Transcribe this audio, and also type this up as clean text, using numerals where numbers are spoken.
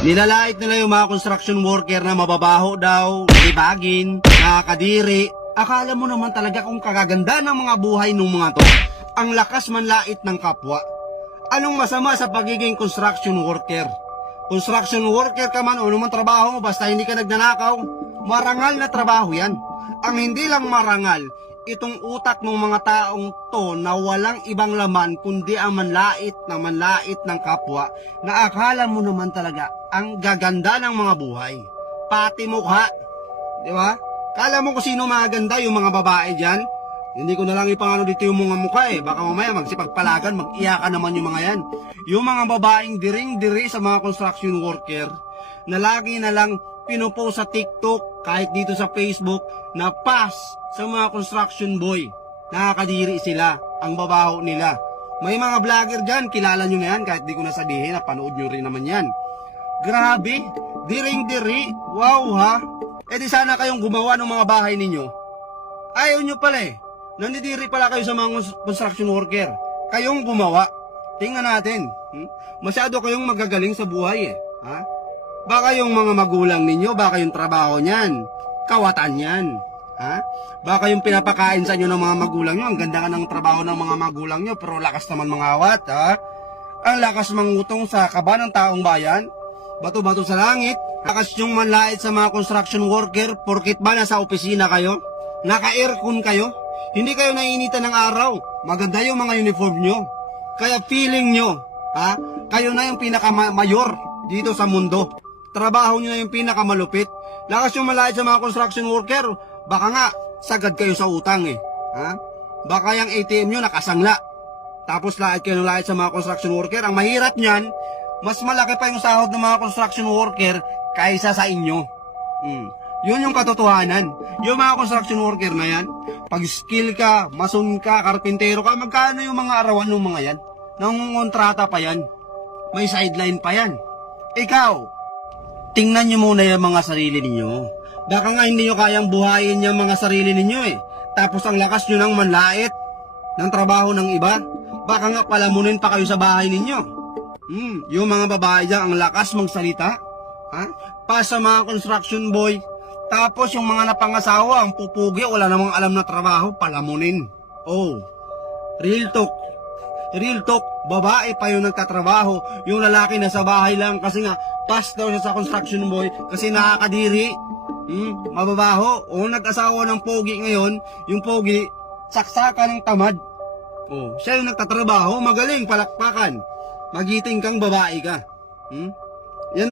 Nilalait nila yung mga construction worker na mababaho daw, libagin, nakakadiri. Akala mo naman talaga kung kagaganda ng mga buhay ng mga to. Ang lakas manlait ng kapwa. Anong masama sa pagiging construction worker? Construction worker ka man o naman trabaho mo, basta hindi ka nagnanakaw, marangal na trabaho yan. Ang hindi lang marangal, itong utak ng mga taong to na walang ibang laman kundi ang manlait ng kapwa, na akala mo naman talaga ang gaganda ng mga buhay. Pati mukha, di ba? Kala mo kung sino maganda, yung mga babae dyan? Hindi ko na lang ipangano dito yung mga mukha baka mamaya magsipagpalagan, mag-iyakan naman yung mga yan. Yung mga babaeng diring-diri sa mga construction worker na lagi na lang pinupost sa TikTok, kahit dito sa Facebook, na pass sa mga construction boy. Nakakadiri sila, ang babaho nila. May mga vlogger dyan, kilala nyo na yan, kahit di ko nasabihin, napanood nyo rin naman yan. Grabe, diring-diri, wow ha. Di sana kayong gumawa ng mga bahay ninyo. Ayaw nyo pala nandidiri pala kayo sa mga construction worker. Kayong gumawa. Tingnan natin. Masyado kayong magagaling sa buhay ha? Baka yung mga magulang ninyo, baka yung trabaho niyan, kawatan yan. Ha? Baka yung pinapakain sa inyo ng mga magulang nyo, ang ganda ng trabaho ng mga magulang nyo, pero lakas naman mangawat. Ha? Ang lakas mangutong sa kaba ng taong bayan, bato-bato sa langit. Lakas yung manlait sa mga construction worker, porkit ba nasa opisina kayo? Naka-aircon kayo? Hindi kayo naiinitan ng araw. Maganda yung mga uniform nyo. Kaya feeling nyo, ha? Kayo na yung pinakamayor dito sa mundo. Trabaho nyo na yung pinakamalupit. Lakas yung manlait sa mga construction worker, baka nga sagad kayo sa utang ha? Baka yung ATM nyo nakasangla. Tapos lait kayo ng lait sa mga construction worker. Ang mahirap nyan, mas malaki pa yung sahod ng mga construction worker kaysa sa inyo. Yun yung katotohanan. Yung mga construction worker na yan, pag skill ka, mason ka, karpintero ka, magkano yung mga arawan ng mga yan? Nangungontrata pa yan. May sideline pa yan. Ikaw, tingnan nyo muna yung mga sarili ninyo. Baka nga hindi nyo kayang buhayin yung mga sarili ninyo Tapos ang lakas nyo ng manlait ng trabaho ng iba. Baka nga palamunin pa kayo sa bahay ninyo. Yung mga babae dyan, ang lakas magsalita. Ha? Pa sa mga construction boy. Tapos yung mga napangasawa, ang pupugi, wala namang alam na trabaho, palamunin. Real talk. Real talk, babae pa yung nagtatrabaho. Yung lalaki nasa bahay lang kasi nga, pass daw siya sa construction boy kasi nakakadiri. Mababaho. Nag-asawa ng pogi ngayon, yung pogi, saksakan ng tamad. Siya yung nagtatrabaho, magaling, palakpakan. Magiting kang babae ka.